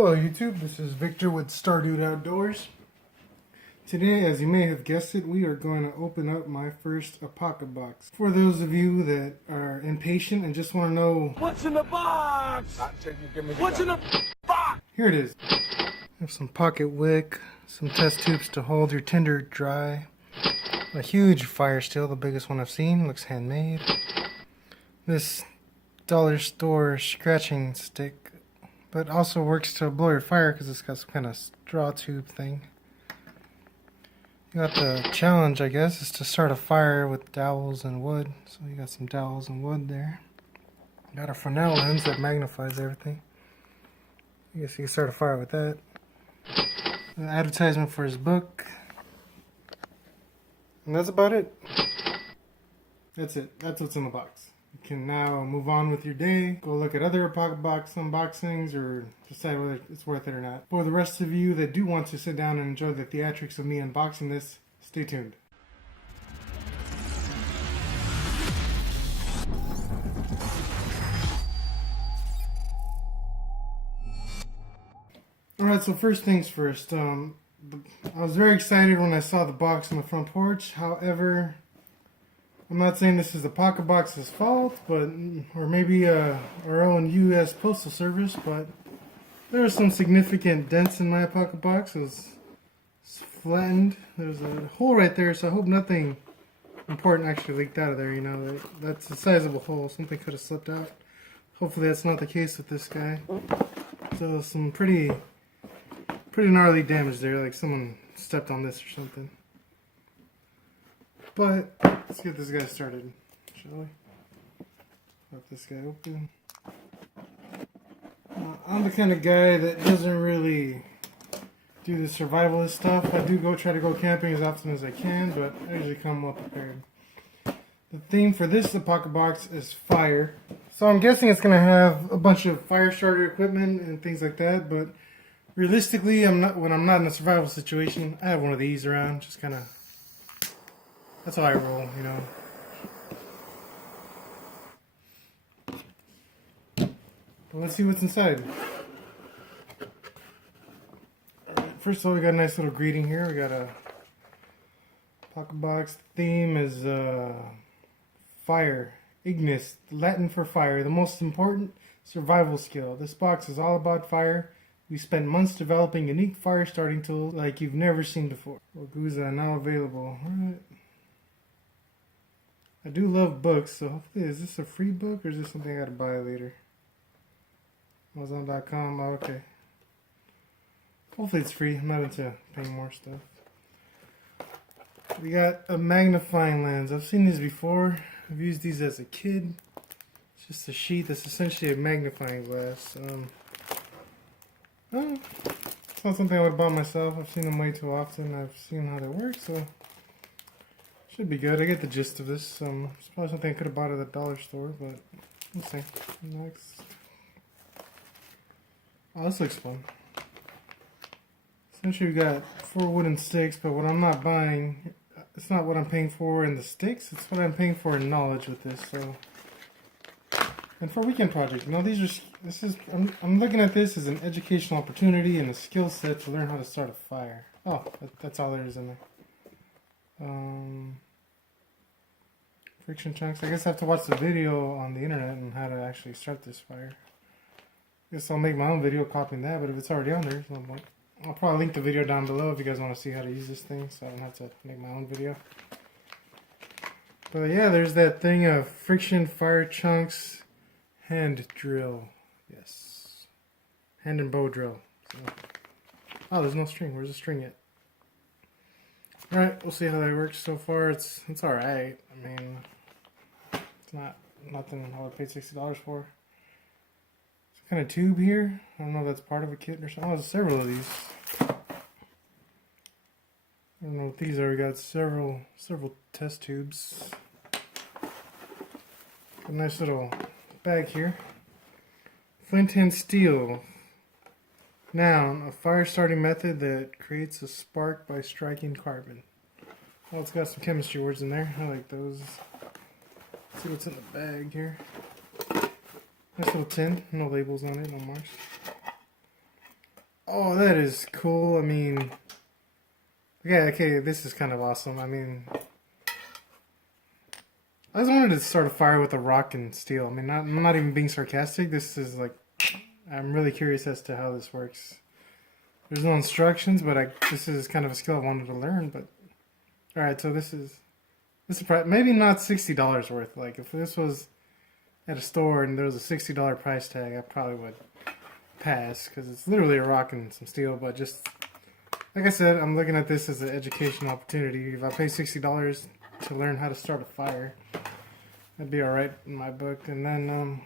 Hello YouTube, this is Victor with StarDude Outdoors. Today, as you may have guessed it, we are going to open up my first Apocabox. For those of you that are impatient and just want to know what's in the box? What's in the box? Here it is. I have some pocket wick, some test tubes to hold your tinder dry, a huge fire steel, the biggest one I've seen, looks handmade. This dollar store scratching stick, but also works to blow your fire because it's got some kind of straw tube thing. You got the challenge, I guess, is to start a fire with dowels and wood. So you got some dowels and wood there. You got a Fresnel lens that magnifies everything. I guess you can start a fire with that. An advertisement for his book. And that's about it. That's it. That's what's in the box. You can now move on with your day, go look at other Apocabox unboxings, or decide whether it's worth it or not. For the rest of you that do want to sit down and enjoy the theatrics of me unboxing this, stay tuned. Alright, so first things first. I was very excited when I saw the box on the front porch. However, I'm not saying this is the Apocabox's fault, but or maybe our own U.S. Postal Service, but there are some significant dents in my Apocabox. It's flattened. There's a hole right there, so I hope nothing important actually leaked out of there. You know, that's a sizable hole. Something could have slipped out. Hopefully that's not the case with this guy. So some pretty gnarly damage there, like someone stepped on this or something. But let's get this guy started, shall we? Pop this guy open. I'm the kind of guy that doesn't really do the survivalist stuff. I do try to go camping as often as I can, but I usually come well prepared. The theme for this Apocabox is fire. So I'm guessing it's going to have a bunch of fire starter equipment and things like that, but realistically, when I'm not in a survival situation, I have one of these around, just kind of. That's how I roll, you know. Well, let's see what's inside. Alright, first of all, we got a nice little greeting here. We got a Apocabox. Theme is fire. Ignis, Latin for fire, the most important survival skill. This box is all about fire. We spent months developing unique fire starting tools like you've never seen before. Oguza now available. Alright. I do love books, so hopefully, is this a free book or is this something I gotta buy later? Amazon.com, oh, okay. Hopefully it's free, I'm not into paying more stuff. We got a magnifying lens. I've seen these before. I've used these as a kid. It's just a sheet that's essentially a magnifying glass. It's not something I would buy myself. I've seen them way too often. I've seen how they work, so should be good. I get the gist of this. It's probably something I could have bought at the dollar store, but we'll see. Next. Oh, this looks fun. Essentially, we got 4 wooden sticks, but what I'm not buying, it's not what I'm paying for in the sticks, it's what I'm paying for in knowledge with this. So, and for a weekend project, you know, I'm looking at this as an educational opportunity and a skill set to learn how to start a fire. Oh, that's all there is in there. Friction chunks. I guess I have to watch the video on the internet on how to actually start this fire. I guess I'll make my own video copying that, but if it's already on there, I'll probably link the video down below if you guys want to see how to use this thing, so I don't have to make my own video. But yeah, there's that thing of friction fire chunks hand drill. Yes. Hand and bow drill. So. Oh, there's no string. Where's the string at? Alright, we'll see how that works. So far, it's alright. I mean, it's not nothing I would pay $60 for. Some kind of tube here. I don't know if that's part of a kit or something. Oh, there's several of these. I don't know what these are. We got several test tubes. A nice little bag here. Flint and steel. Noun, a fire starting method that creates a spark by striking carbon. Well, it's got some chemistry words in there. I like those. Let's see what's in the bag here. Nice little tin. No labels on it, no marks. Oh, that is cool. I mean, yeah, okay, this is kind of awesome. I mean, I just wanted to start a fire with a rock and steel. I mean, I'm not even being sarcastic. This is like, I'm really curious as to how this works. There's no instructions, but this is kind of a skill I wanted to learn. But all right, so this is maybe not $60 worth. Like if this was at a store and there was a $60 price tag, I probably would pass because it's literally a rock and some steel. But just like I said, I'm looking at this as an educational opportunity. If I pay $60 to learn how to start a fire, that'd be all right in my book. And then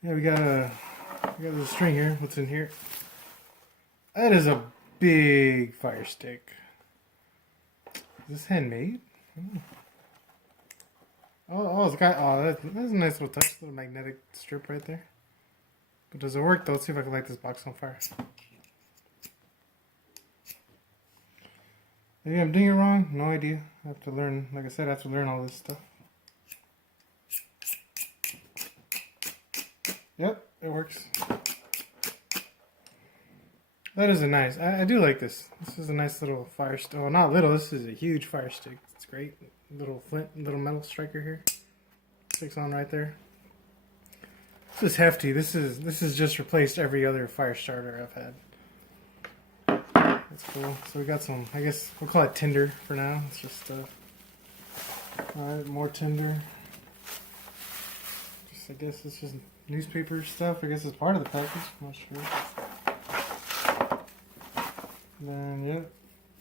yeah, we got the string here. What's in here? That is a big fire stick. Is this handmade? Oh, it's got, oh, that's a nice little touch, little magnetic strip right there. But does it work though? Let's see if I can light this box on fire. Maybe I'm doing it wrong. No idea. I have to learn. Like I said, I have to learn all this stuff. Yep, it works. That is a nice. I do like this. This is a nice little fire stick. Oh, not little. This is a huge fire stick. It's great. Little flint, little metal striker here. Sticks on right there. This is hefty. This is just replaced every other fire starter I've had. That's cool. So we got some. I guess we'll call it tinder for now. It's just all right. More tinder. I guess it's just newspaper stuff. I guess it's part of the package. I'm not sure. And then, yep,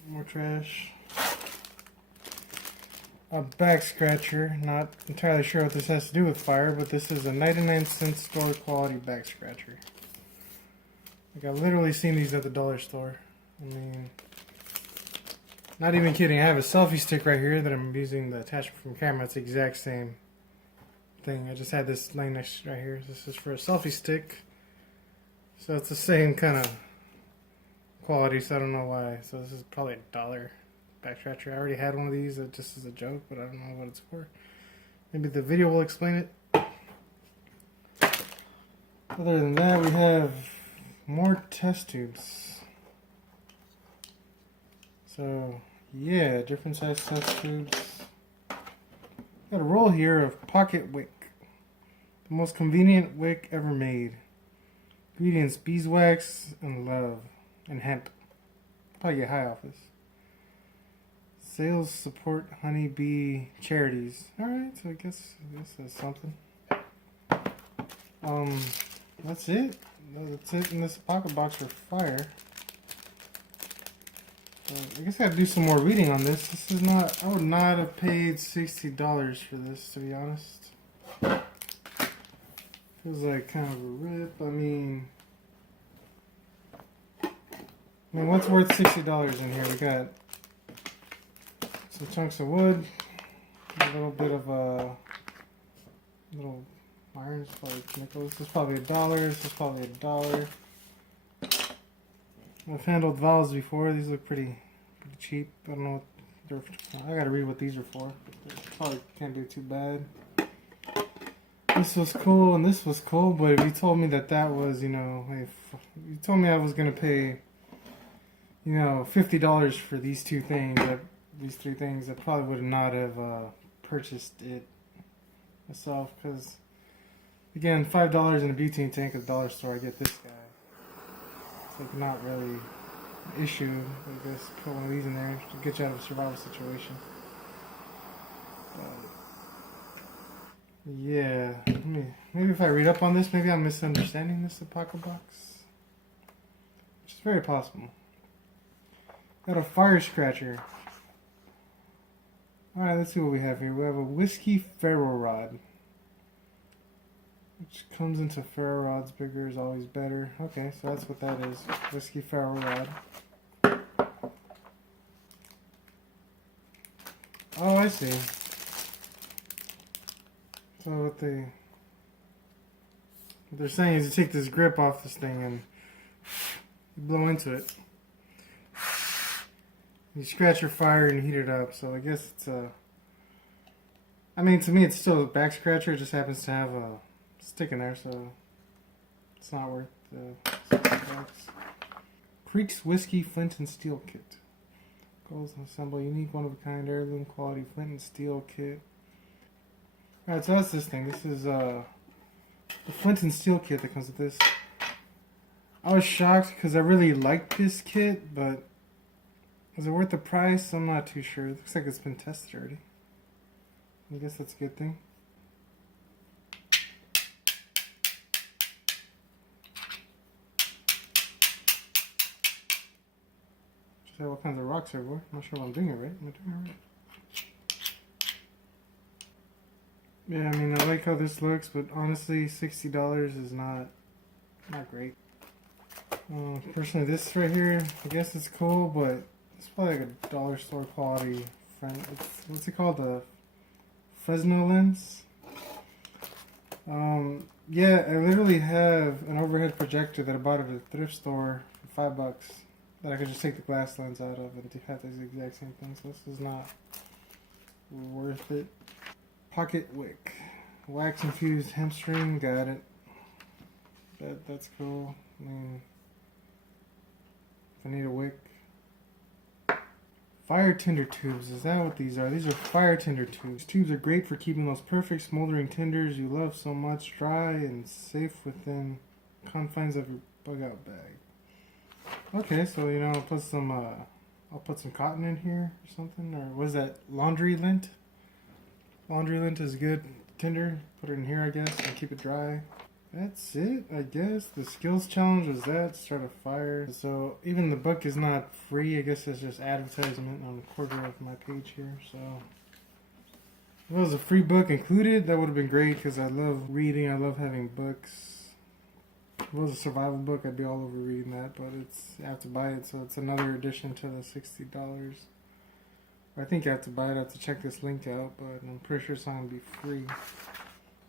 more trash. A back scratcher. Not entirely sure what this has to do with fire, but this is a 99-cent store quality back scratcher. Like, I've literally seen these at the dollar store. I mean, not even kidding. I have a selfie stick right here that I'm using the attachment from camera. It's the exact same thing. I just had this laying next right here. This is for a selfie stick. So it's the same kind of quality, so I don't know why. So this is probably $1 back scratcher. I already had one of these just as a joke, but I don't know what it's for. Maybe the video will explain it. Other than that, we have more test tubes. So yeah, different size test tubes. Got a roll here of pocket wick. The most convenient wick ever made. Ingredients: beeswax and love. And hemp. Probably get high off this. Sales support honeybee charities. Alright, so I guess this is something. That's it. That's it in this Apocabox for fire. I guess I gotta do some more reading on this. This is not, I would not have paid $60 for this, to be honest. Feels like kind of a rip. I mean, what's worth $60 in here? We got some chunks of wood, a little bit of little irons, like nickels. This is probably $1. This is probably $1. I've handled valves before. These look pretty cheap. I don't know what they're. I gotta read what these are for. They probably can't do too bad. This was cool and this was cool, but if you told me that was, you know, if you told me I was gonna pay, you know, $50 for these two things, these three things, I probably would not have purchased it myself. Because again, $5 in a butane tank at the dollar store, I get this guy. It's like not really an issue. I guess put one of these in there to get you out of a survival situation. Yeah, maybe if I read up on this, maybe I'm misunderstanding this Apocabox, which is very possible. Got a fire scratcher. Alright, let's see what we have here. We have a whiskey Ferro Rod, which comes into Ferro Rods. Bigger is always better. Okay, so that's what that is. Whiskey Ferro Rod. Oh, I see. So what they're saying is you take this grip off this thing and you blow into it. You scratch your fire and heat it up. So I guess it's I mean, to me it's still a back scratcher. It just happens to have a stick in there, so It's not worth the $60. Creek's Whiskey Flint and Steel Kit. Goals assemble unique, one-of-a-kind, heirloom quality flint and steel kit. Alright, so that's this thing. This is the flint and steel kit that comes with this. I was shocked because I really liked this kit, but is it worth the price? I'm not too sure. It looks like it's been tested already. I guess that's a good thing. Just have all kinds of rocks everywhere. I'm not sure if I'm doing it right. Am I doing it right? Yeah, I mean, I like how this looks, but honestly, $60 is not great. Personally, this right here, I guess it's cool, but it's probably like a dollar store quality front. What's it called? The Fresnel lens. Yeah, I literally have an overhead projector that I bought at a thrift store for $5 that I could just take the glass lens out of and have the exact same thing. So this is not worth it. Pocket wick, wax infused hemp string. Got it. That's cool. I mean, if I need a wick. Fire tinder tubes. Is that what these are? These are fire tinder tubes. Tubes are great for keeping those perfect smoldering tinders you love so much dry and safe within confines of your bug out bag. Okay, so you know, I'll put some cotton in here or something. Or was that laundry lint? Laundry lint is good tinder. Put it in here, I guess, and keep it dry. That's it, I guess. The skills challenge was that, start a fire. So even the book is not free. I guess it's just advertisement on a quarter of my page here. So if it was a free book included, that would have been great because I love reading. I love having books. If it was a survival book, I'd be all over reading that, but I have to buy it, so it's another addition to the $60. I think I have to buy it. I have to check this link out, but I'm pretty sure it's not going to be free.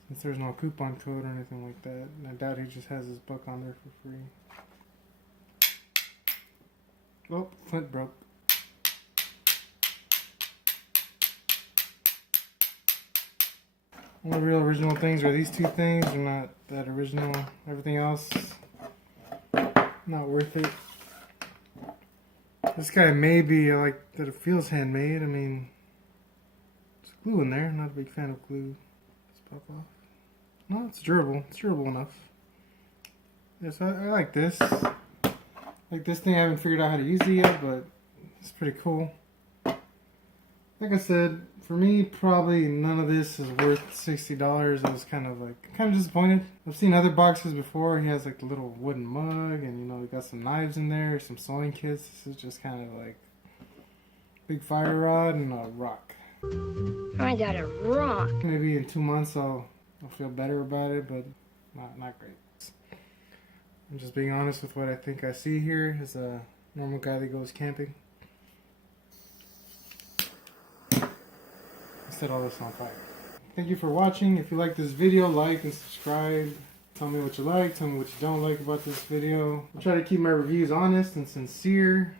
Since there's no coupon code or anything like that. And I doubt he just has his book on there for free. Oh, flint broke. Only real original things are these two things. They're not that original. Everything else, not worth it. This guy maybe, I like that it feels handmade. I mean, there's glue in there. I'm not a big fan of glue. Let's pop off. No, it's durable. It's durable enough. Yes, I like this. Like this thing, I haven't figured out how to use it yet, but it's pretty cool. Like I said, for me, probably none of this is worth $60. I was kind of disappointed. I've seen other boxes before. He has like the little wooden mug, and you know, he got some knives in there, some sewing kits. This is just kind of like big fire rod and a rock. I got a rock. Maybe in 2 months I'll feel better about it, but not great. I'm just being honest with what I think I see here as a normal guy that goes camping. I set all this on fire. Thank you for watching. If you like this video, like and subscribe. Tell me what you like, tell me what you don't like about this video. I'll try to keep my reviews honest and sincere.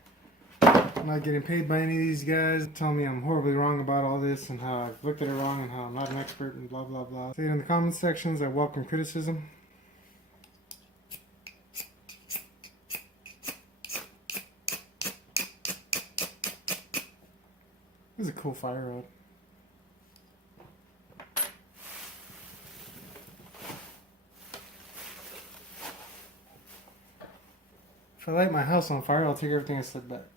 I'm not getting paid by any of these guys. Tell me I'm horribly wrong about all this and how I've looked at it wrong and how I'm not an expert and blah blah blah. Say it in the comment sections. I welcome criticism. This is a cool fire rod. If I light my house on fire, I'll take everything I said back.